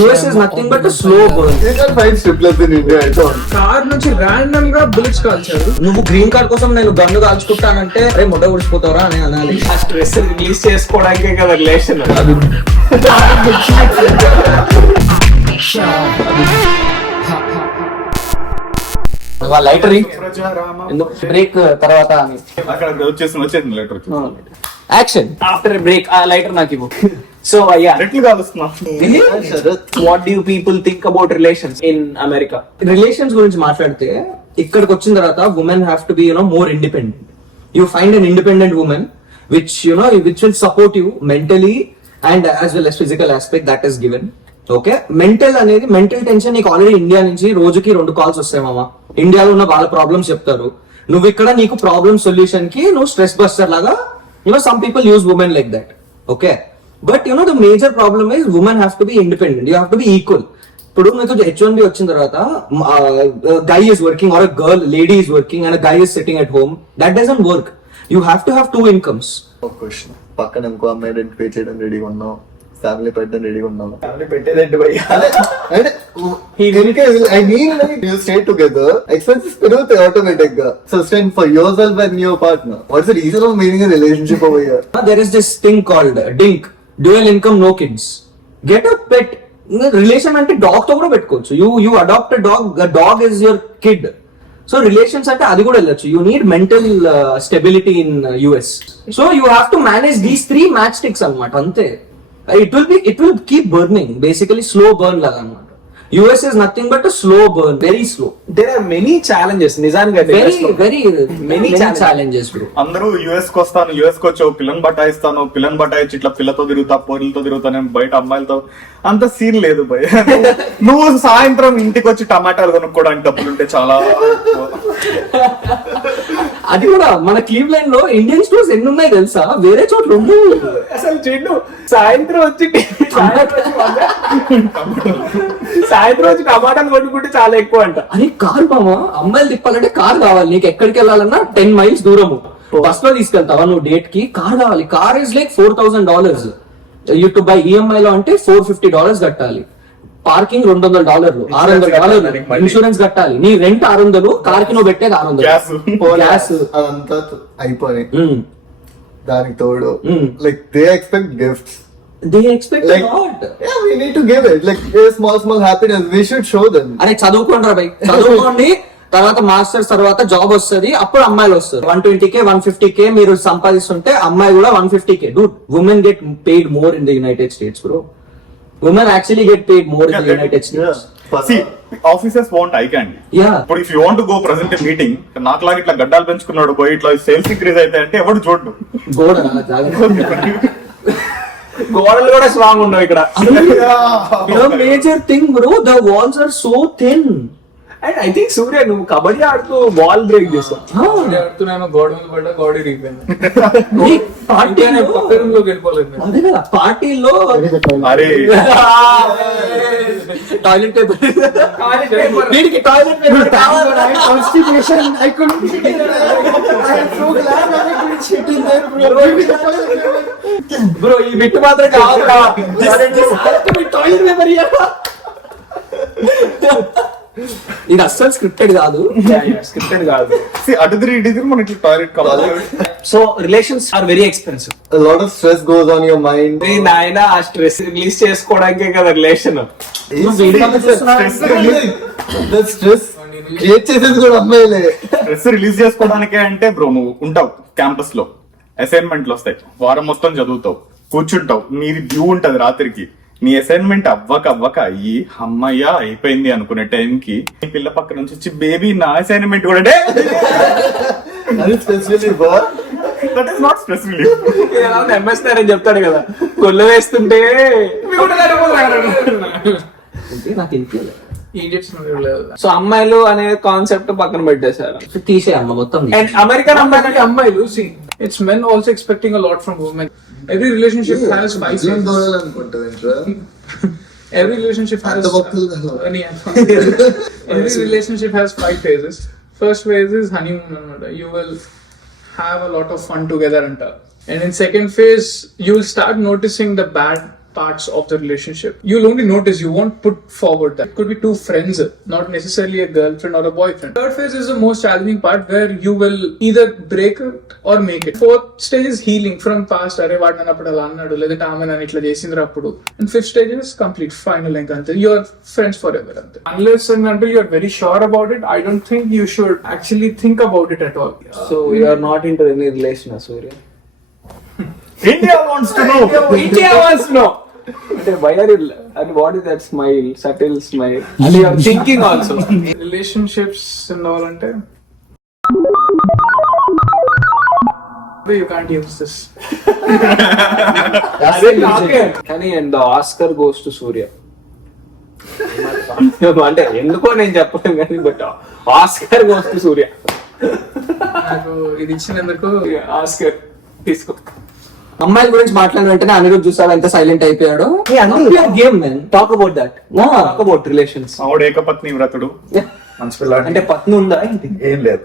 US is nothing but a slow burn. You can find stripless in India. I don't. Car నుంచి random గా bullets కాల్చారు. నువ్వు green card కోసం నేను gun కాల్చుకుంటానంటే అరే మొట్ట ఊడిపోతావరా అని అనాలి. ఆ స్ట్రెస్ రిలీజ్ చేసుకోవడానికే కదా రిలేషన్. లైటర్ బ్రేక్ తర్వాత అక్కడ వచ్చేసింది లెటర్ యాక్షన్ ఆఫ్టర్ బ్రేక్ ఆ లైటర్ నాకు ఇవ్వు. సో అయ్యా రెట్లు కాలుస్తున్నా. What do people think about relations in America? Relations గురించి మాట్లాడితే ఇక్కడికి వచ్చిన తర్వాత women have to be more independent. You find an independent women which which will support you mentally and as well as physical aspect that is given. Okay, mental tension నీకు already India నుంచి రోజుకి 2 calls వస్తాయి మామ. ఇండియాలో ఉన్న వాళ్ళ problems చెప్తారు, నువ్వు ఇక్కడ నీకు ప్రాబ్లమ్ సొల్యూషన్ కి నువ్వు స్ట్రెస్ బస్టర్ లాగా some people use women like that. Okay, but the major problem is women have to be independent, you have to B equal. ఇప్పుడు మీకు H1B వచ్చిన తర్వాత guy is working or girl lady is working and guy is sitting at home, that doesn't work. You have to have 2 incomes. ఒక question, పక్కన ఇంకో అమ్మాయి rent pay చేయడం రెడీగా ఉన్నావు, ఫ్యామిలీ పెట్టడం రెడీగా ఉన్నావు. ఫ్యామిలీ పెట్టేదండి భయ్యా. Stay together, expenses పెరుగుతాయి ఆటోమేటిక్ గా. Sustain for yourself and your partner. What's the reason of meaning a relationship over here? There is this thing called DINK, dual income no kids. Get a pet. Relation అంటే dog తో కూడా పెట్టుకోవచ్చు. You adopt dog is your kid. So relations అంటే అది కూడా వెళ్ళొచ్చు. You need mental stability in US. So you have to manage these 3 match sticks అనమాట. అంతే. It will keep burning, basically slow burn లాగా అనమాట. US is nothing but a slow burn, very slow. There are many challenges. నిజానికి Very many challenges bro. అందరూ US కి వస్తాను, US కి వచ్చి పిల్లని బటాయిస్తాను, పిల్లని బటాయించి ఇట్లా పిల్లతో తిరుగుతా, పోరీలతో తిరుగుతాను, బయట అమ్మాయిలతో అంత సీన్ లేదు భయ. నువ్వు సాయంత్రం ఇంటికి వచ్చి టమాటాలు కొనుక్కోవడానికి డబ్బులుంటే చాలా. అది కూడా మన క్లీవ్లాండ్ లో ఇండియన్ స్టోర్స్ ఎన్ని ఉన్నాయి తెలుసా, వేరే చోట్ల ఉండవు అసలు. చెడు సాయంత్రం వచ్చి టమాటాలు కొనుక్కుంటే చాలా ఎక్కువ అంట. అది కారు మామ, అమ్మాయిలు తిప్పాలంటే కార్ కావాలి నీకు. ఎక్కడికి వెళ్ళాలన్నా 10 miles దూరము బస్ లో తీసుకెళ్తావా నువ్వు డేట్ కి, కార్ కావాలి. Car is like $4,000. You to buy EMI లో అంటే $450 కట్టాలి. పార్కింగ్ $200, $600 ఇన్సూరెన్స్ కట్టాలి. నీ రెంట్ 600, కార్ కి నువ్వు పెట్టేది 600. గ్యాస్ అదంతా అయిపోయి దానికి తోడు like they expect gifts. They expect Like, a lot. yeah, we need to give it. Like, a small happiness. We should show them. అరే చదువుకోండి రా బై, చదువుకోండి. తర్వాత మాస్టర్స్ తర్వాత జాబ్ వస్తుంది, అప్పుడు అమ్మాయిలు వస్తారు. 120K 150K మీరు సంపాదిస్తుంటే అమ్మాయి కూడా 150K. Dude, women get paid more in the United States, bro. Women actually get paid more in the United States. See, officers want eye candy. Yeah. ఇప్పుడు if you want to go present meeting, నాకులాగా ఇట్లా గడ్డాలు పెంచుకున్నాడు పోయి ఇట్లా sales increase అయితే అంటే ఎవడు చూడు. గోడ జాగ్రత్త. గోడలు కూడా స్ట్రాంగ్ ఉండవు ఇక్కడ. Major thing bro, the walls are so thin. And I think Surya నువ్వు కబడ్డీ ఆడుతూ బాల్ బ్రేక్ చేస్తావు. ఆడుతున్నామో గోడ మీద పడ్డా గోడ ఇరిగిపోయింది. పక్క రూమ్ లోకి వెళ్ళిపోలేదు. అదే కదా పార్టీలో అరే టాయిలెట్ పేపర్, వీడికి టాయిలెట్ పేపర్ కావాలి. బ్రో ఈ బిట్ మాత్రం కావాలి. టాయిలెట్ పేపర్ ఇది అస్సలు స్క్రిప్టెడ్ కాదు. స్క్రిప్టెడ్ కాదు. అటు తిరిగి మన ఇట్లా టాయిలెట్ కావాలి. So relations are very expensive. A lot of stress goes on your mind. నాయన ఆ స్ట్రెస్ రిలీజ్ చేసుకోవడానికే కదా రిలేషన్. The stress create చేసేది కూడా అమ్మాయిలే. స్ట్రెస్ రిలీజ్ చేసుకోవడానికే అంటే బ్రో నువ్వు ఉంటావు క్యాంపస్ లో, అసైన్మెంట్లు వస్తాయి, వారం మొత్తం చదువుతావు, కూర్చుంటావు, నీది డ్యూ ఉంటది రాత్రికి. నీ అసైన్మెంట్ అవ్వక అయ్యి అమ్మయ్య అయిపోయింది అనుకునే టైంకి నీ పిల్ల పక్క నుంచి వచ్చి బేబీ నా అసైన్మెంట్ కూడా అది stress relief. That is not stress relief. MSR అని చెప్తాడు కదా, కొల్లు వేస్తుంటే నాకు ఇంట్లో సో అమ్మాయిలు అనే కాన్సెప్ట్ పక్కన పెట్టేశారు. తీసే అమ్మ మొత్తం. అండ్ అమెరికన్ అమ్మాయిలు see, it's men also expecting a lot from women. Every relationship has 5 phases. Every relationship has every relationship has 5 phases. First phase is honeymoon. You will have a lot of fun together and in second phase you will start noticing the bad parts of the relationship. You'll only notice, you won't put forward that. It could be two friends, not necessarily a girlfriend or a boyfriend. Third phase is the most challenging part where you will either break it or make it. Fourth stage is healing from past. Are vaadu nanappudu ala annadu ledante aame nanu itla chesindra appudu. And fifth stage is complete final length ante. You are friends forever ante. Unless and until you are very sure about it, I don't think you should actually think about it at all. So you are not into any relation, Surya? India wants to know. India wants to know. Okay, why are you? And what is that smile? Subtle smile. And you are thinking also. Relationships and all ante. You can't use this. కానీ and the Oscar goes to Surya. అంటే ఎందుకో నేను చెప్పలేను కానీ but Oscar goes to సూర్య. నాకు ఇది ఇచ్చినందుకు Oscar తీసుకో. అమ్మాయిల గురించి మాట్లాడిన వెంటనే అనిరుద్ధ్ చూసావా ఎంత సైలెంట్ అయిపోయాడు. Game men talk about that. Talk about relations. ఆవిడ ఏకపత్ని వ్రతుడు మంచి పిల్లాడు. అంటే పత్ని ఉందా ఏంటి? ఏం లేదు.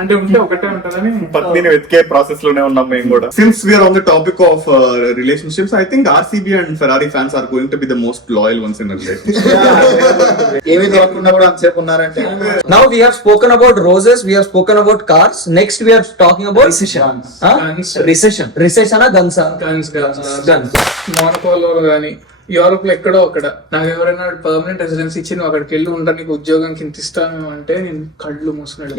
అంటే ఉంటే ఒకటే ఉంటదని పత్నిని వెతికే ప్రాసెస్ లోనే ఉన్నాం మేము కూడా. Since we're on the topic of relationships, I think RCB and Ferrari fans are going to be the most loyal ones in relationship. ఏమీ దొరకకుండా కూడా అంతసేపు ఉన్నారంటే. Now we have spoken about roses, we have spoken about cars. Next we are talking about Recession. recession. Recession ఆ guns ఆ? Guns మోనోపోలో గానీ Europe లో ఎక్కడో అక్కడ నాకు ఎవరైనా పర్మనెంట్ రెసిడెన్సీ ఇచ్చి నువ్వు అక్కడికి వెళ్ళి ఉంటా నీకు ఉద్యోగం కింద ఇస్తాను అంటే నేను కళ్ళు మూసుకున్నాడు.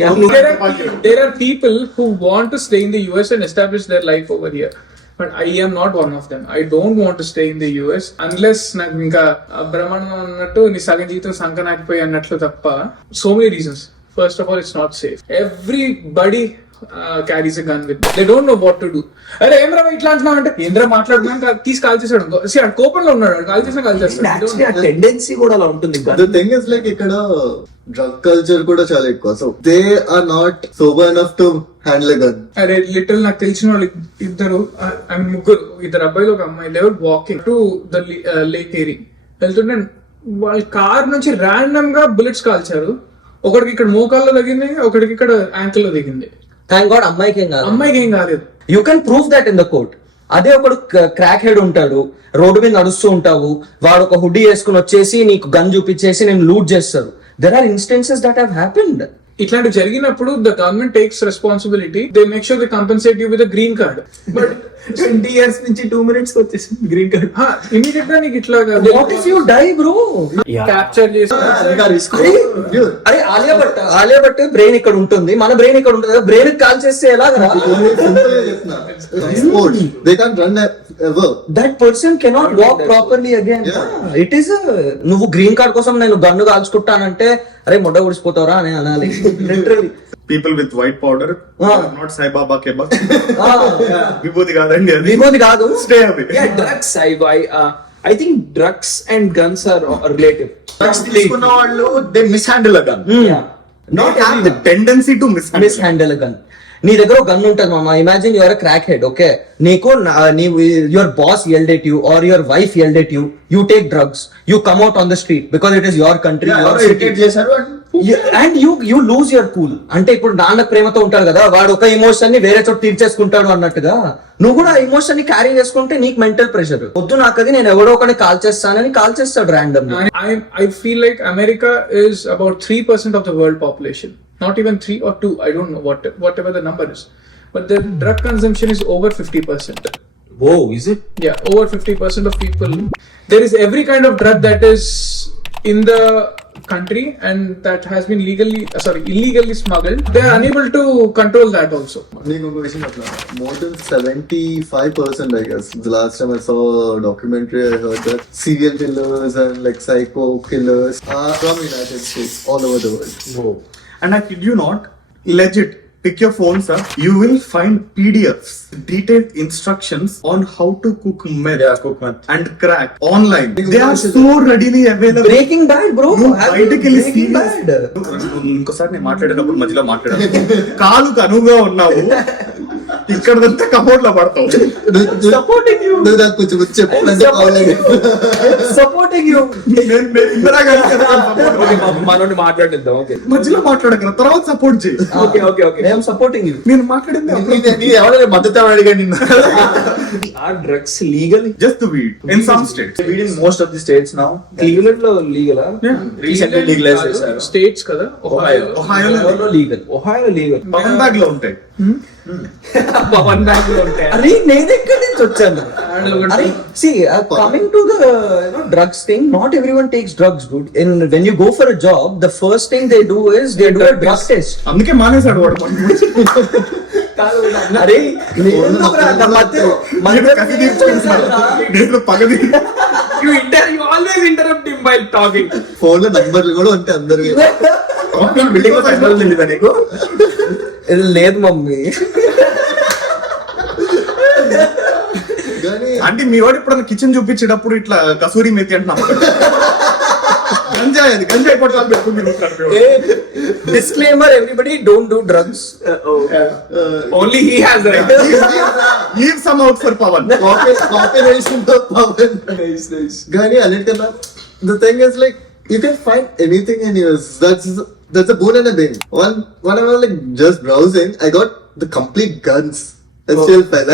There are people who want to stay in the US and establish their life over here. But I am not one of them. I don't want to stay in the US unless నాకు ఇంకా బ్రహ్మాండం అన్నట్టు నీ సగం జీవితం సంకనాకిపోయి అన్నట్లు తప్ప. So many reasons. First of all, it's not safe. Everybody carries a gun with them. They don't know what to do. అరే ఏం రా ఇట్లా అంటున్నావు అంటే ఏంద్రా మాట్లాడుతున్నాను తీసి కాల్ చేసాడు. కోపంలో ఉన్నాడు, కాల్ చేస్తాడు. టెండెన్సీ కూడా అలా ఉంటుంది. The thing is like ఇక్కడ డ్రగ్ కల్చర్ కూడా చాలా ఎక్కువ. So they are not sober enough to handle a gun. అరే లిటిల్ నాకు తెలిసిన వాళ్ళు ఇద్దరు ఇద్దరు అబ్బాయిలు ఒక అమ్మాయి they were walking to the lake area వెళ్తుంటే వాళ్ళ కార్ నుంచి ర్యాండమ్ గా బుల్లెట్స్ కాల్చారు. ఒకడికి ఇక్కడ మోకాల్లో తగింది, ఒకడికి ఇక్కడ యాంకిల్ లో దిగింది. థ్యాంక్ గాడ్ అమ్మాయికి ఏం కాదు. అమ్మాయికి ఏం కాలేదు. You can prove that in the court. అదే ఒకడు క్రాక్ హెడ్ ఉంటాడు, రోడ్డు మీద నడుస్తూ ఉంటావు, వాడు ఒక హుడ్డీ వేసుకుని వచ్చేసి నీకు గన్ చూపించేసి నేను లూట్ చేస్తారు. There are instances that have happened. ఇట్లాంటివి జరిగినప్పుడు the government takes responsibility. They make sure they compensate you with green card. But 20 years నుంచి 2 minutes వచ్చేసింది గ్రీన్ కార్డ్. ఇమీడియట్ గా నీకు ఇట్లా what if you die bro? Capture చేసి అరే Alia Bhatt brain ఇక్కడ ఉంటుంది, మన బ్రెయిన్ ఇక్కడ ఉంటుంది. బ్రెయిన్ కాల్ చేస్తే ఎలాగరా? They can't run ever. That person cannot walk properly again. It is నువ్వు గ్రీన్ కార్డ్ కోసం నేను గన్ను కాల్చుకుంటానంటే అరే మొడ్డ గుడిసిపోతావరా అని అనాలి. Literally people with white powder not Saibaba కేబా విభూతి కాదండి, అది విభూతి కాదు. Stay away. Drugs I think drugs and guns are relative. Drugs తీసుకున్న వాళ్ళు they mishandle a gun. Not have the tendency to mishandle gun. నీ దగ్గర ఒక గన్ ఉంటుంది మామ. Imagine your a crack head. Okay, నీకు your boss yelled at you or your wife yelled at you. You take drugs, you come out on the street because it is your country, your city. And you lose your cool. అంటే ఇప్పుడు నాన్న ప్రేమతో ఉంటాడు కదా, వాడు ఒక emotion ని వేరే చోట తీర్చేసుకుంటాడు అన్నట్టుగా నువ్వు కూడా ఎమోషన్ ని క్యారీ చేసుకుంటే నీకు మెంటల్ ప్రెషర్ వద్దు. నాకది నేను ఎవడో ఒకటి కాల్ చేస్తానని కాల్ చేస్తాడు random. I feel like America is about 3% of the world population. Not even 3 or 2. I don't know whatever the number is. But the drug consumption is over 50%. Whoa, is it? Yeah, over 50% of people. There is every kind of drug that is in the country and that has been illegally smuggled. They are unable to control that also. నీకు ఒక విషయం అట్లా more than 75% I guess. The last time I saw a documentary I heard that serial killers and like psycho killers are from United States all over the world. Whoa. And I kid you not, legit, pick your phones up, you will find PDFs, detailed instructions on how to cook meth and crack online. They are so readily available. Breaking bad bro. ఇంకోసారి నేను మాట్లాడేటప్పుడు మధ్యలో మాట్లాడాను. కాలుకు అనువుగా ఉన్నావు, ఇక్కడ cupboard లో పడతావు. Supporting you. నువ్వు నాకు కొంచెం చెప్పు అంటే Supporting you. మనోడి మాట్లాడిద్దాం. ఓకే మధ్యలో మాట్లాడగల తర్వాత సపోర్ట్ చేయి. Okay okay okay. I am supporting you. నేను మాట్లాడింది ఎవరైనా మద్దతు అడిగా నిన్న. Are drugs legal? Just weed in some states. Weed in most of the states now. Cleveland లో legal ఆ? Recently legalized చేశారు. స్టేట్స్ కదా, Ohio. Ohio legal. Ohio legal. Pawan bag లో ఉంటాయి. పవన్ బ్యాగ్ లో ఉంటాయి. అరే నేను ఎక్కడి నుంచి వచ్చాను? అరే see coming to the drugs thing, not everyone takes drugs, dude. When you go for a job, the first thing they do is they do a drug test. అందుకే మానేశాడు వాడు. అరే నేను పగది You always interrupt him while talking. Phone లో నంబర్లు కూడా ఉంటాయి అందరికి. బిల్డింగ్ లో టెంపల్ తెలియదా నీకు? లేదు మమ్మీ. కానీ అంటే మీ వాడు ఇప్పుడు కిచెన్ చూపించేటప్పుడు ఇట్లా కసూరి మెతి అంటున్నా. గంజాయి అది గంజాయి పొట్లాలు పెట్టుకుని Disclaimer, everybody don't do drugs. Only he has the right. Leave some out for Pawan. Combination తో పవన్. కానీ అన్నిటికన్నా the thing is like you can find anything in yours. That's a boon and a bane. When I was like just browsing, I got the complete guns.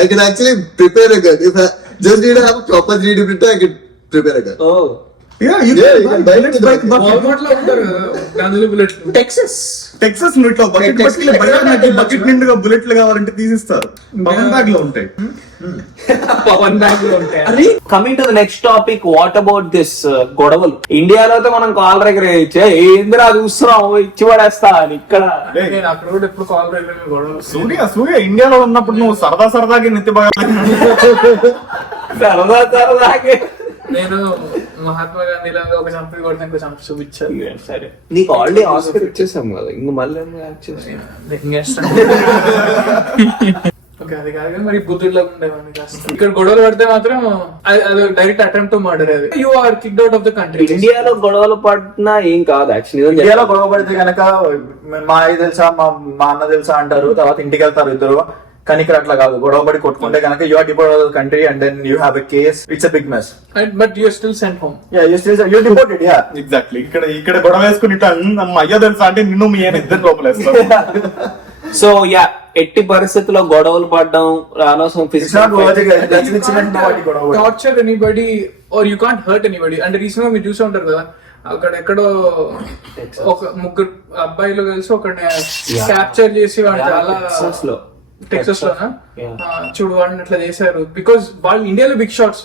I can actually prepare a gun. If I just need to have a proper 3D printer, I can prepare a gun. Oh, You can buy it with the Walmart లో ఉంటారు కదా గన్నులు, బుల్లెట్లు. Texas. Texas ఇట్లా bucket నిండుగా బుల్లెట్లు కావాలంటే తీసిస్తారు. Pawan bag లో ఉంటాయి. పవన్ బ్యాగ్ లో ఉంటాయి. అరే coming to the next topic, what about this గొడవలు? ఇండియాలో అయితే మనం కాల్ దగ్గర ఇచ్చే ఏందిరా చూస్తున్నావు ఇచ్చి పడేస్తా అని. ఇక్కడ నేను అక్కడ కూడా ఎప్పుడు కాల్ రైల్వే గొడవ. సూర్య ఇండియాలో ఉన్నప్పుడు నువ్వు సరదాగా నెత్తి బాగా సరదాగే నేను మహాత్మా గాంధీ లాగా ఒక చంపి కొడితే ఇంకో చంపి చూపించాను. సరే, నీకు ఆల్రెడీ ఆస్కర్ ఇచ్చేసాం కదా, ఇంక మళ్ళీ యాక్ట్ చేసి ఓకే అది కాదు కానీ మరి బుద్ధుడిలో ఉండేవాడిని కాస్త. ఇక్కడ గొడవలు పడితే మాత్రం అది డైరెక్ట్ అటెంప్ట్ టు మర్డర్. అది you are kicked out of the country. ఇండియాలో గొడవలు పడినా ఏం కాదు యాక్చువల్లీ. ఇండియాలో గొడవ పడితే కనుక మా అయ్య తెలుసా మా అన్న తెలుసా అంటారు, తర్వాత ఇంటికి వెళ్తారు ఇద్దరు. కానీ ఇక్కడ అట్లా కాదు, గొడవ పడి కొట్టుకుంటే కనుక you are deported of the country and then you have a case. It's a big mess. But you are still sent home. Yeah you are deported. Yeah exactly. ఇక్కడ గొడవ వేసుకుని ఇట్లా అమ్మ అయ్యో తెలుసా అంటే నిన్ను మీ ఆయన ఇద్దరు లోపలేస్తారు. సో యా, ఎట్టి పరిస్థితుల్లో గొడవలు పడడం అనవసరం. Torture anybody or you can't hurt anybody. అంటే రీసెంట్ గా మీరు చూసే ఉంటారు కదా, అక్కడ ఎక్కడో ఒక ముగ్గురు అబ్బాయిలు కలిసి ఒకరిని క్యాప్చర్ చేసి వాడు చాలా టెక్సస్ లోనా చూడు వాడిని అట్లా చేశారు. బికాస్ వాళ్ళు ఇండియాలో బిగ్ షాట్స్,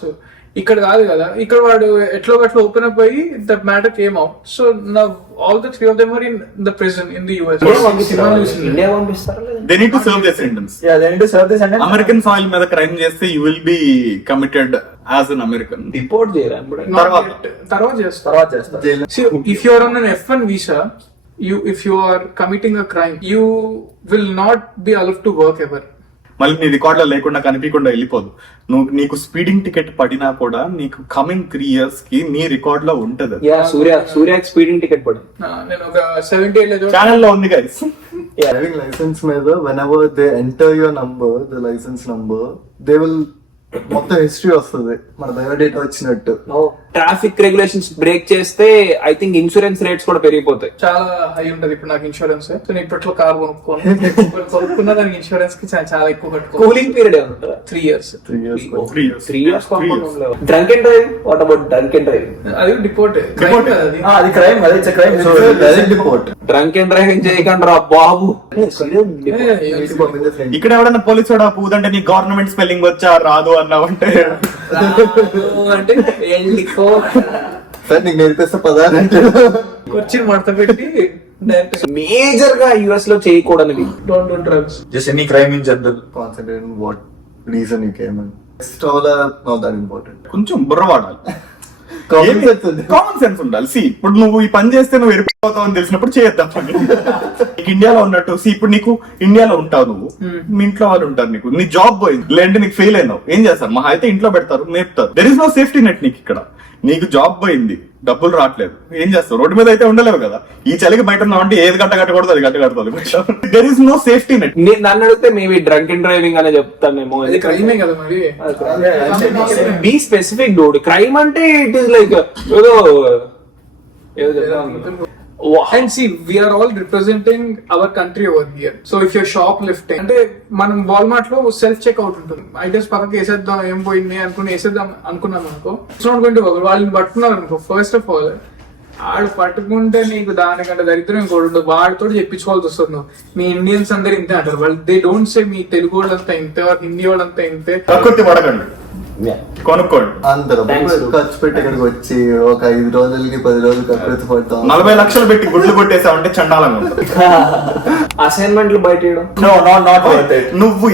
ఇక్కడ కాదు కదా. ఇక్కడ వాడు ఎట్లో గట్లా ఓపెన్ అప్ అయ్యి that matter came out. So నా all the 3 of them are in the prison in the US. India పంపిస్తారా? They need to serve their sentence. Yeah, they need to serve this and then American soil మీద crime చేస్తే you will be committed as an American. Report చేయరా? తర్వాత చేస్తారు. See, if you are on an F1 visa, if you are committing a crime, you will not be allowed to work ever. మళ్ళీ నీ record లో లేకుండా కనిపించకుండా వెళ్ళిపోదు. నీకు speeding ticket పడినా కూడా నీకు కమింగ్ 3 years కి నీ రికార్డ్ లో ఉంటది. సూర్య స్పీడింగ్ టికెట్ పడి నేను ఒక 78 ఛానల్ లో ఉంది గైస్. driving license మీద whenever they enter your number, the license number, they will మొత్తం హిస్టరీ వస్తుంది మన బయోడేటా వచ్చినట్టు. ట్రాఫిక్ రెగ్యులేషన్స్ బ్రేక్ చేస్తే ఐ థింక్ ఇన్సూరెన్స్ రేట్స్ కూడా పెరిగిపోతాయి. చాలా హై ఉంటది ఇప్పుడు నాకు ఇన్సూరెన్స్. నేను ఇప్పట్లో కార్ కొనుక్కున్నా దానికి ఇన్సూరెన్స్ కి చాలా ఎక్కువ కట్టుకో. కూలింగ్ పీరియడ్ ఏమంటారా? 3 years. 3 years. 3 years drunk and drive. What about drunk and drive? అది డిపోర్ట్. అది క్రైమ్, అది it's crime. So direct deport. Drunk and driving చేయకండి రా బాబు. ఇక్కడ ఎవడన్నా పోలీసు వాడు పూదంటే నీ గవర్నమెంట్ స్పెల్లింగ్ వచ్చా రాదు అన్నావంటే అంటే సార్ నీకు నేర్పిస్తా పదా అంటే కుర్చీ మడత పెట్టి మేజర్ గా యుఎస్ లో చేయకూడనివి. Don't do drugs. Just any crime in general. Concentrate on what reason you came in. Extra not that important. కొంచెం బుర్ర వాడాలి. కామన్ సెన్స్ ఉండాలి. సి ఇప్పుడు నువ్వు ఈ పని చేస్తే నువ్వు ఎరిపోతావు అని తెలిసినప్పుడు చేయొద్దాం పని. నీకు ఇండియాలో ఉన్నట్టు ఇప్పుడు నీకు ఇండియాలో ఉంటావు, నువ్వు మీ ఇంట్లో వాళ్ళు ఉంటారు, నీకు నీ జాబ్ పోయింది లేదంటే నీకు ఫెయిల్ అయినావు, ఏం చేస్తారు? మహా అయితే ఇంట్లో పెడతారు, మేపుతారు. There is no safety net నీకు ఇక్కడ. నీకు జాబ్ పోయింది, డబ్బులు రావట్లేదు, ఏం చేస్తావు? రోడ్డు మీద అయితే ఉండలేవు కదా. ఈ చలికి బయట ఉన్నామంటే ఏది కట్టకూడదు అది కట్టకూడదు. There is no safety net. నన్ను అడిగితే మేబీ డ్రంక్ అండ్ డ్రైవింగ్ అనే చెప్తానేమో. అది క్రైమే కదా మరి. Be specific dude. క్రైమ్ అంటే ఇట్ ఈస్ లైక్ ఏదో And see, we are all representing our country over here. So if you're shoplifting, అంటే మనం వాల్మార్ట్ లో సెల్ఫ్ చెక్ అవుట్ ఉంటుంది. ఐ గెస్ పక్కకి వేసేద్దాం, ఏం పోయింది అనుకుని వేసేద్దాం అనుకున్నాం అనుకో, it's not going to work. వాళ్ళని పట్టుకున్నారు అనుకో, ఫస్ట్ ఆఫ్ ఆల్ ఆడు పట్టుకుంటే నీకు దానికంటే దరిద్రం ఇంకోటి వాడితో చెప్పించుకోవాల్సి వస్తుంది. నువ్వు మీ ఇండియన్స్ అందరు ఇంతే అంటారు వాళ్ళు. దే డోంట్ సే మీ తెలుగు వాళ్ళంతా ఇంతే, హిందీ వాళ్ళంతా ఇంతే. ప్రకృతి పడకండి, కొనుక్కోండి. అందరూ ఖర్చు పెట్టి ఇక్కడికి వచ్చి ఒక 5 రోజులకి 10 రోజులు కకృతి పడతాం. 40 లక్షలు పెట్టి గుడ్లు కొట్టేసావంటే చండాలంగా ఉంటుంది. అసైన్మెంట్లు బయట నువ్వు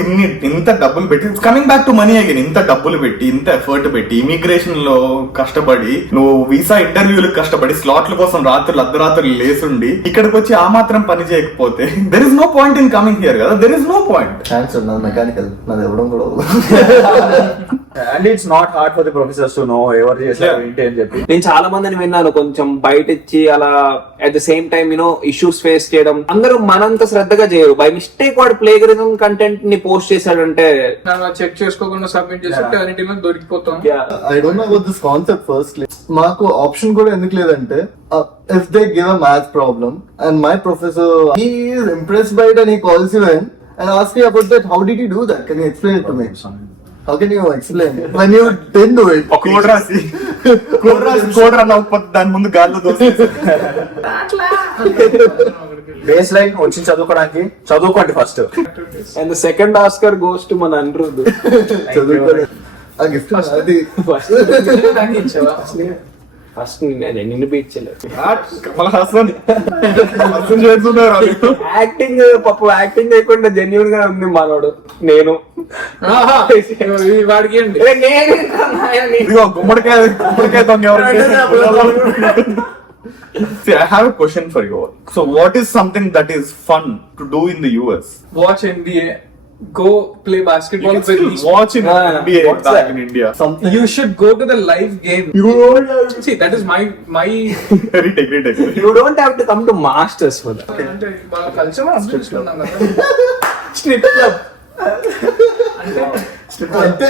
ఇంత డబ్బులు పెట్టి, coming back to money again, ఇంత డబ్బులు పెట్టి, ఇంత ఎఫర్ట్ పెట్టి, ఇమిగ్రేషన్ లో కష్టపడి, నువ్వు వీసా ఇంటర్వ్యూలకు కష్టపడి, స్లాట్ల కోసం రాత్రులు అర్ధరాత్రులు లేసుండి ఇక్కడికి వచ్చి ఆ మాత్రం పని చేయకపోతే there is no point in coming here కదా. There is no point. Chance ఉన్నది మెకానికల్, నాది ఇవ్వడం కూడా. And it's not hard for the professors to know ఎవరు చేశారు ఏంటి అని చెప్పి. నేను చాలా మందిని విన్నాను కొంచెం బయట ఇచ్చి అలా at the same time issues face చేయడం. అందరూ మనంత శ్రద్ధగా చేయరు. బై మిస్టేక్ వాడు ప్లేగరిజం కంటెంట్ ని పోస్ట్ చేశాడంటే చెక్ చేసుకోకుండా సబ్మిట్ చేసి అన్నిటిలో దొరికిపోతాం. I don't know about this concept firstly. మాకు ఆప్షన్ కూడా ఎందుకు లేదంటే, if they give a math problem and my professor, he is impressed by it and he calls you in and asks you about that. How did you do that? Can you explain it to me? How can you explain it when you didn't do it? Code రాసి run అవ్వకపోతే దాని ముందు గాల్లో దోసేసి base line వచ్చి చదువుకోండి first. And the second Oscar goes to మన అనిరుద్ధ్. చదువుకోలేదు. ఆ గిఫ్ట్ అది ఫస్ట్ నిన్ను బీట్ చేయలేదు. కమల్ హాసన్ చేస్తున్నారు. యాక్టింగ్ పాపం యాక్టింగ్ చేయకుండా జెన్యున్ గా ఉంది మనోడు. నేను వాడికి ఏంటి ఇదిగో గుమ్మడికాయ దొంగ ఎవరు? See, I have a question for you all. So, what is something that is fun to do in the US? watch NBA, go play basketball with these. Watch in NBA What's back that? in India. You should go to the live game. See, that is my Retake. You don't have to come to masters for that. అంటే వాళ్ళ culture మనం అర్థం చేసుకున్నాం కదా. Strip club అంటే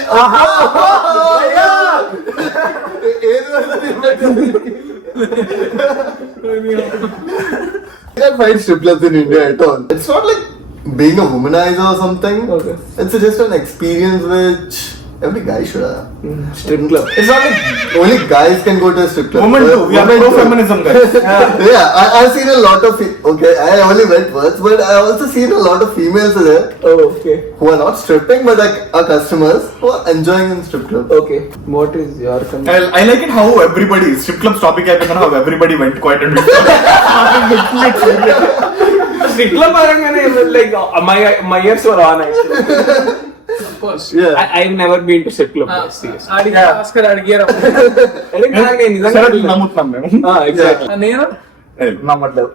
I can't find strip clubs in India at all. It's not like being a womanizer or something. Okay. It's just an experience which every guy should have. Strip club. It's not like only guys can go to a strip club. Women too. We are Women too. pro-feminism guys. Yeah, I've seen a lot of. Okay, I only went once, but I also seen a lot of females there okay who are not stripping, but like are customers who are enjoying in strip club. Okay what is your I like it how everybody, strip clubs topic అయిపోయిన how everybody went quiet and strip club అనగానే like my ears were on actually. Of course. Yeah. I've never been to strip club. Seriously. అడిగి Oscar అడిగారు. నమ్ముతున్నాం మేము. Exactly. నేను నమ్మట్లేదు.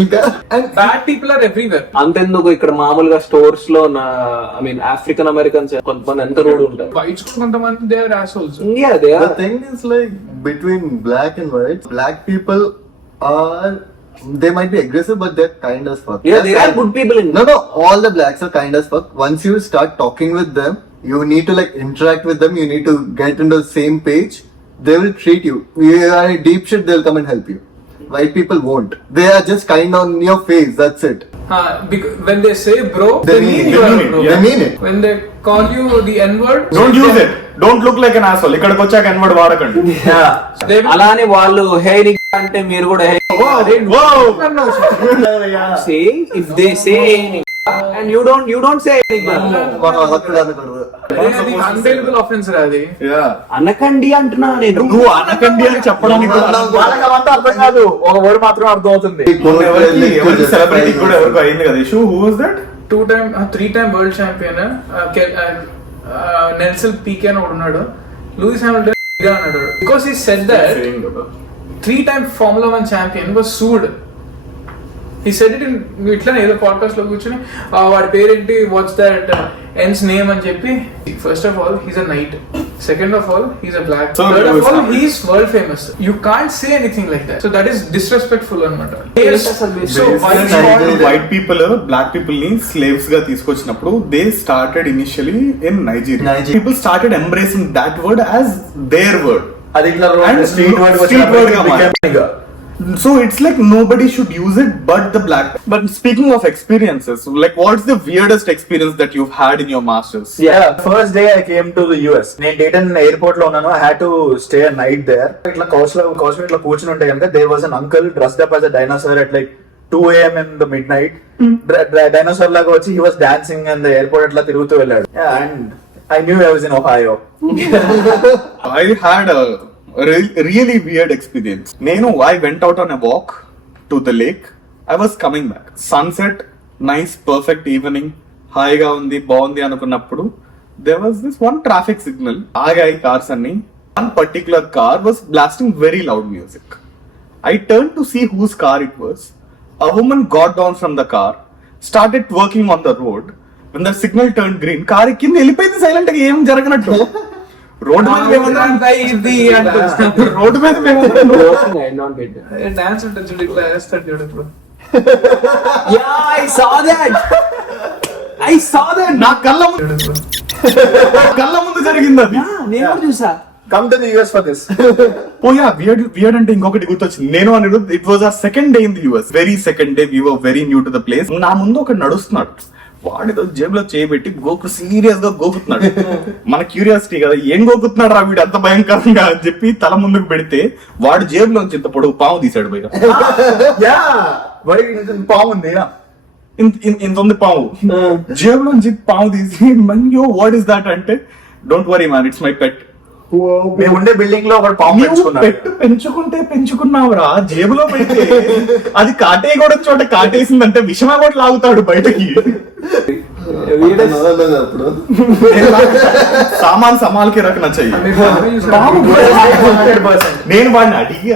ఇంకా and bad people are everywhere. అంతెందుకు ఇక్కడ మామూలుగా స్టోర్స్ లో ఐ మీన్ ఆఫ్రికన్ అమెరికన్స్ కొంతమంది ఎంత రూడ్ ఉంటారు. బయట కొంతమంది they are assholes. Yeah, they the are. thing is like between black and white, black people are, they might be aggressive, but they're kind as fuck. Yeah, there are good people in. No, all the blacks are kind as fuck. Once you start talking with them, you need to like interact with them. You need to get into the same page. They will treat you. You are in deep shit, they'll come and help you. White people won't. They are just kind on your face. That's it. When they say bro, they mean you are mean it, bro. yeah. They mean it. When they call you the n-word, Don't use it. Don't look like an asshole. ఇక్కడికి వచ్చాక n-word వాడకండి. they will అలానే వాళ్ళు హే అంటే మీరు కూడా హే saying if they say and you don't say మనం అక్కడ అనకూడదు. అది unbailable offense రా అది. Yeah. అనకండి అంటున్నా నేను. నువ్వు అనకండి అని చెప్పడానికి కూడా వాళ్ళకి అవంతా అర్థం కాదు, ఒక వర్డ్ మాత్రం అర్థం అవుతుంది. ఎవరికి సెలబ్రిటీ కూడా ఎవరికి అయింది కదా issue. Who was that? 3-time world champion Nelson Piquet అని ఉన్నాడు. లూయిస్ హామిల్టన్ అన్నాడు because he said that 3-time Formula 1 champion was sued. He said it in ఇట్లా ఏదో పాడ్కాస్ట్ లో కూర్చొని వాడి పేరేంటి, వాట్స్ దట్ ఎన్స్ నేమ్ అని చెప్పి. First of all he's a night. Second of all, he's a black. So Third of Lewis all, Hamilton. he's world famous. You can't say anything like that. So that is disrespectful anamata. Yes. So why is Nigeria. White people black people ని slaves గా తీసుకొచ్చినప్పుడు they started initially in Nigeria Nigeria. People started embracing that word as their word అది ఇట్లా And street word street word గా మారింది. So it's like nobody should use it but the black. But speaking of experiences, like what's the weirdest experience that you've had in your masters? First day I came to the US. నేను Dayton airport లో ఉన్నాను. I had to stay a night there. ఇట్లా couch మీద ఇట్లా కూర్చుని ఉంటే కనుక there was an uncle dressed up as a dinosaur at like 2 AM in the midnight. Dinosaur లాగా వచ్చి he was dancing and airport అట్లా తిరుగుతూ వెళ్ళాడు. And I knew I was in Ohio. I had a really weird experience. I went out on a walk to the lake. I was coming back. Sunset, nice, perfect evening. హాయిగా ఉంది బాగుంది అనుకున్నప్పుడు there was this one traffic signal. ఆగాయి cars అన్ని. One particular car was blasting very loud music. I turned to see whose car it was. A woman got down from the car, started twerking on the road. When the signal turned green, car కింద వెళ్ళిపోయింది silent గా ఏం జరగనట్టు. Road మీద road మీద dance ఉంటుంది చూడు, ఇట్లా వేస్తాడు చూడు ఇప్పుడు. Yeah, I saw that. నా కళ్ళ ముందు జరిగింది అది. నేను కూడా చూసా. Come to the US for this. ఓయా వియర్డ్ అంటే ఇంకొకటి గుర్తొచ్చింది. నేను Anirudh, it was our second day in the US. Very second day, we were very new to the place. నా ముందు ఒకటి నడుస్తున్నాడు. వాడితో జేబులో చేయబెట్టి సీరియస్ గా గోకుతున్నాడు. మన క్యూరియాసిటీ కదా, ఏం గోకుతున్నాడు రా వీడు అంత భయంకరంగా అని చెప్పి తల ముందుకు పెడితే వాడు జేబులోంచి ఇంత పొడుగు పాము తీసాడు బయట. పాము ఉంది. ఇంత ఉంది పాము. జేబులోంచి పాము తీసి మన్యో వాట్ ఇస్ దాట్ అంటే, don't worry man, it's my పెట్. మేము ఉండే బిల్డింగ్ లో ఒకటి పాము పెంచుకున్నాడు. పెట్టు పెంచుకున్నావురా, జేబులో పెడితే అది కాటేయకూడదు చోట కాటేసిందంటే విషమా కూడా లాగుతాడు బయటకి. అప్పుడు సామాన్ సమాల్కి రకన చెయ్యి. నేను వాడిని అడిగి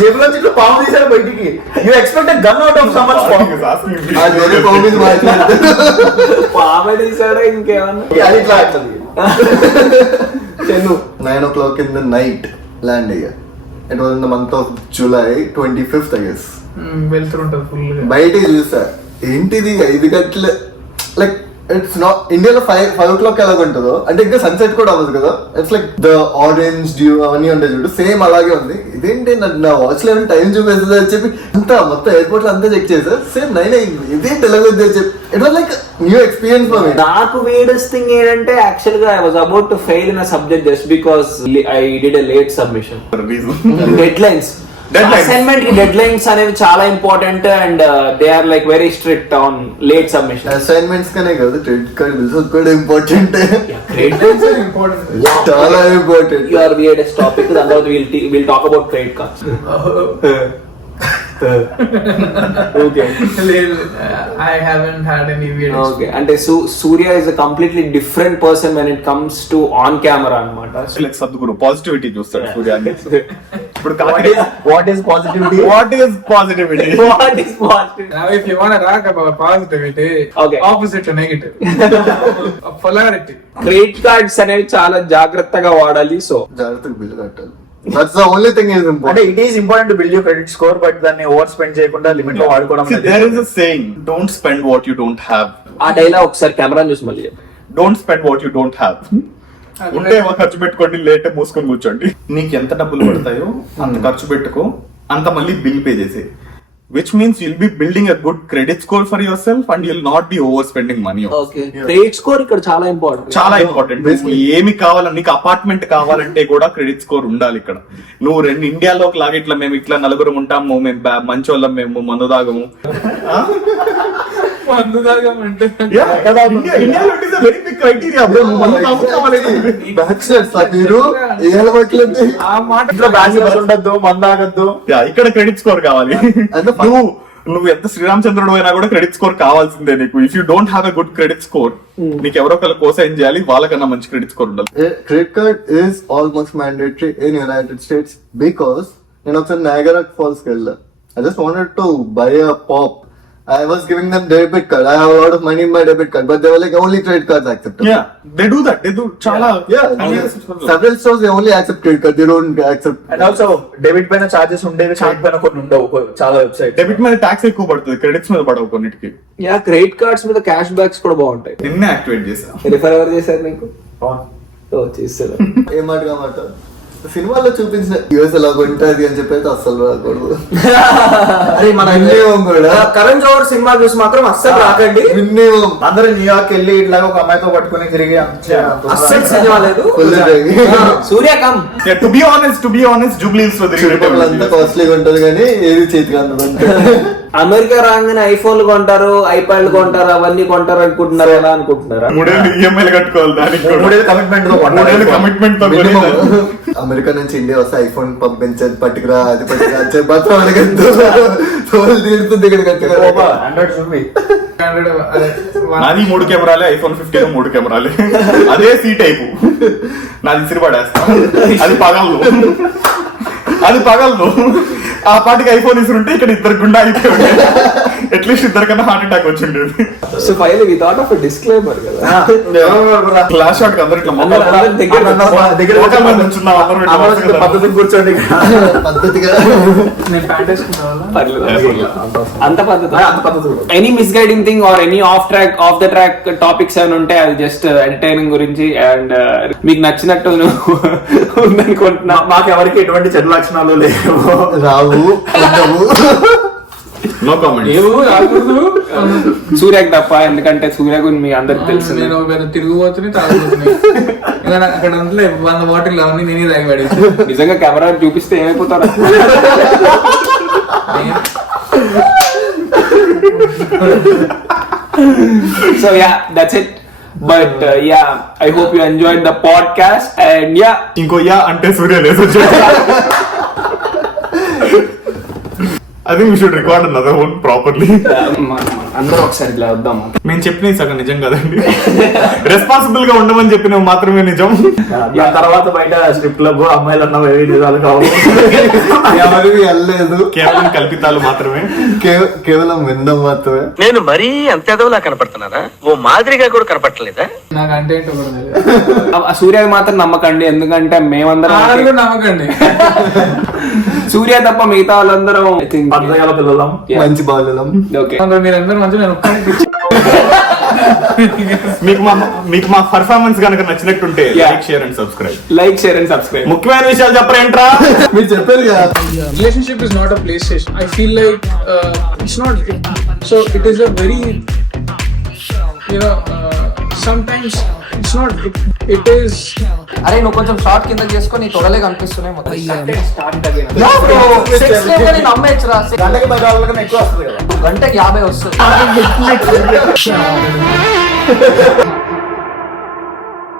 జేబులో ఇట్లా పాము తీసాడు బయటికి. You expect gun out of someone. అది వేరే కామెడీ మాట్లాడుతుంది. పామె తీసాడా ఇంకేమన్నా? అది ఇట్లా అవుతుంది. 9 o'clock in the night land అయ్యా. It was in the month of July 25th, I guess. వెళ్తుంటది ఫుల్ గా. బయటికి చూసా, ఏంటిది 5 గంటలు, లైక్ ఇట్స్ నాట్ ఇండియాలో 5 o'clock ఎలాగ ఉంటుందో, అంటే ఇంకా సన్సెట్ కూడా అవ్వదు కదా. It's like the orange due అవన్నీ ఉంటాయి చూడు, సేమ్ అలాగే ఉంది. ఇదేంటి నా వాచ్ లో ఏమైనా టైం చూపిస్తుంది అని చెప్పి అంతా మొత్తం ఎయిర్పోర్ట్ లో అంతా చెక్ చేసా. సేమ్ 9 అయింది. ఇదేంటి ఎలాగొద్ది అని చెప్పి it was like new experience for me. నాకు weirdest thing ఏంటంటే, యాక్చువల్ గా I was about to fail in a subject just because I did a late submission. Deadlines. Assignment కి డెడ్లైన్స్ అనేవి చాలా important and they are like very strict on late submission. Assignments కనే కాదు, credit card bills కూడా important. Important. చాలా important. Your weirdest topic, దాని తర్వాత we'll talk about credit cards. Okay. I haven't had any weird Okay. అంటే సూర్య is a completely different person when it comes to on camera అన్నమాట. Sadhguru positivity చూస్తాడు సూర్యాన్ని. ఇప్పుడు what is positivity? What is positivity? What is positive? Now, if you want to talk about positivity, Okay. opposite to negative. Polarity. Credit cards అనేవి చాలా జాగ్రత్తగా వాడాలి. So జాగ్రత్తగా bill కట్టాలి. That's the only thing is అంటే important. It is important to build your credit score, but దాన్ని over spend చేయకుండా limit లో వాడుకోవడం. See, there is a saying, don't spend what you don't have. ఆ dialogue ఒకసారి camera చూసి మళ్ళీ చెప్పు. Don't spend what you don't have. ఉంటే ఖర్చు పెట్టుకోండి, లేట్ మూసుకొని కూర్చోండి. నీకు ఎంత డబ్బులు పడతాయో అంత ఖర్చు పెట్టుకో, అంత మళ్ళీ బిల్ పే చేసే. Which means you'll be building a good credit score for yourself and you'll not be overspending money. Okay, credit score ఇక్కడ చాలా ఇంపార్టెంట్. చాలా ఇంపార్టెంట్. ఏమి కావాలని, నీకు అపార్ట్మెంట్ కావాలంటే కూడా క్రెడిట్ స్కోర్ ఉండాలి ఇక్కడ. నువ్వు ఇండియాలో లాగా ఇట్లా మేము ఇట్లా నలుగురు ఉంటాము, మేము మంచోళ్ళం, మేము మందు తాగము. మందు తాగమంటే ఇండియాలో it is a very big criteria bro. నువ్వు మందు తాగుతావా లేదా? బ్యాచిలర్స్ మీరు ఏ అలవాట్లంటే ఆ మాట ఇంట్లో బ్యాచిలర్స్ ఉండద్దు, మందాగద్దు. ఇక్కడ క్రెడిట్ స్కోర్ కావాలి. నువ్వు ఎంత శ్రీరామచంద్రుడు అయినా కూడా క్రెడిట్ స్కోర్ కావాల్సిందే నీకు. If you don't have a good credit score, నీకు ఎవరో ఒకరు కోసైన్ చేయాలి, వాళ్ళకన్నా మంచి క్రెడిట్ స్కోర్ ఉండాలి. Credit card is almost mandatory in United states because నేను ఒకసారి నయాగరా ఫాల్స్ కి వెళ్ళా. I just wanted to buy a pop I was giving them debit card. I have a lot of money in my debit card, but they were like only credit cards accepted. Yeah, they do that. They do చాలా Several stores they only accept credit card. They don't accept. And also debit పైన charges ఉండేవి, credit పైన కొన్ని ఉండవు చాలా website. Debit మీద tax ఎక్కువ పడుతుంది, క్రెడిట్స్ మీద పడవు కొన్నిటికి. యా క్రెడిట్ కార్డ్స్ మీద క్యాష్ బ్యాక్స్ కూడా బాగుంటాయి. నిన్నే యాక్టివేట్ చేసా. రిఫర్ ఎవరు చేశారు నీకు? చేస్తారు. ఏ మాట సినిమాలో చూపించిన యూఎస్ ఎలా ఉంటుంది అని చెప్పి అయితే అస్సలు రాకూడదు. అరే మన విన్నేమం కూడా కరణ్ జోహర్ సినిమా చూసి మాత్రం అస్సలు రాకండి. విన్నేమం అందరూ న్యూయార్క్ వెళ్ళి ఇట్లా ఒక అమ్మాయితో పట్టుకుని తిరిగి అస్సలు సినిమా లేదు. సూర్య కమ్. టు బి ఆనెస్ట్ జూబ్లీస్ లో అంతా కాస్ట్లీగా ఉంటది కానీ ఏది చేతికి అందదు. అమెరికా రాగానే ఐఫోన్లు కొంటారు, ఐప్యాడ్లు కొంటారు, అవన్నీ కొంటారు అనుకుంటున్నారు. ఎలా అనుకుంటున్నారా? 3 ఏళ్ళు ఈఎంఐలు కట్టుకోవాలి, దానికి 3 ఏళ్ళు కమిట్మెంట్ తో 3 ఏళ్ళు కమిట్మెంట్ తో అమెరికా నుంచి ఇండియా వస్తే ఐఫోన్ పంపించేది పట్టుకురా, అది పట్టుకురా అని చెప్పి మాత్రం అడగద్దు. తోలు తీరుతుంది ఇక్కడ గట్టిగా. ఆండ్రాయిడ్ చూపి నాది 3 కెమెరాలే, ఐఫోన్ 15 3 కెమెరాలే, అదే సీ టైపు. నాది సిరిపడేస్తా, అది పగలదు. ఆ పాటికి ఐఫోన్ ఇస్తుంటే ఇక్కడ ఇద్దరు గుండా అయిపోయి అట్లీస్ట్ ఇద్దరికన్నా హార్ట్ అటాక్ వచ్చిండేది. So final we thought of a disclaimer కదా. క్లాస్ షాట్ అందరూ ఇట్లా పద్ధతి కూర్చోండి పద్ధతిగా. నేను ప్యాంట్ వేసుకుంటా అంత పద్ధతి. Any misguiding thing or any of the track topics ఏమైనా ఉంటే అది జస్ట్ ఎంటర్టైనింగ్ గురించి అండ్ మీకు నచ్చినట్టు ఉందనుకుంటున్నా. మాకు ఎవరికి ఎటువంటి చెడు లక్షణాలు లేవు, రావు ఉండవు. No comment. సూర్యకి తప్ప, ఎందుకంటే సూర్య గురించి మీ అందరికి తెలుసు. నేను తిరుగుబోతుని తాగుతున్నాయి అక్కడ ఉంటే 100 బాటిల్ అవన్నీ నేనే తాగిపడి. నిజంగా కెమెరా చూపిస్తే ఏమైపోతారా? So yeah, that's it. But yeah, I hope you enjoyed the podcast and yeah. ఇంకో యా అంటే సూర్య లేదు. I think we should record another one properly. అందరూ ఒకసారి ఇట్లా వద్దాము. మేము చెప్పినవి సగం నిజం కదండి. రెస్పాన్సిబుల్ గా ఉండమని చెప్పినవి మాత్రమే నిజం. దాని తర్వాత బయట స్క్రిప్ట్ లో అమ్మాయిలు అన్న నిజాలు కావు, ఎవరికి వెళ్ళలేదు, కేవలం కల్పితాలు మాత్రమే, కేవలం విందాం మాత్రమే. నేను మరీ అంత ఎదవలా కనపడుతున్నానా? ఓ మాదిరిగా కూడా కనపడలేదా? నాకు అంటే ఏంటో కూడా తెలియదు. సూర్య మాత్రం నమ్మకండి, ఎందుకంటే మేమందరం నమ్మకండి. సూర్య తప్ప మిగతా వాళ్ళందరం పంచగల పిల్లలం, మంచి బాగులం. ఓకే. మీరందరూ మంచి నేను మీకు మా పర్ఫార్మెన్స్ కనుక నచ్చినట్టుంటే లైక్ షేర్ అండ్ సబ్స్క్రైబ్. ముఖ్యమైన విషయాలు చెప్పరేంట్రా? మీరు చెప్పారు కదా, relationship is not a PlayStation. I feel like it's not. So it is a very, sometimes it's not. It is. అరే నువ్వు కొంచెం షార్ట్ కింద చేసుకొని తొడలే కనిపిస్తున్నాయి మొత్తం. నేను అమ్మేచ్చరా, గంటకి 10 కన్నా ఎక్కువ వస్తుంది కదా, గంటకి 50 వస్తుంది.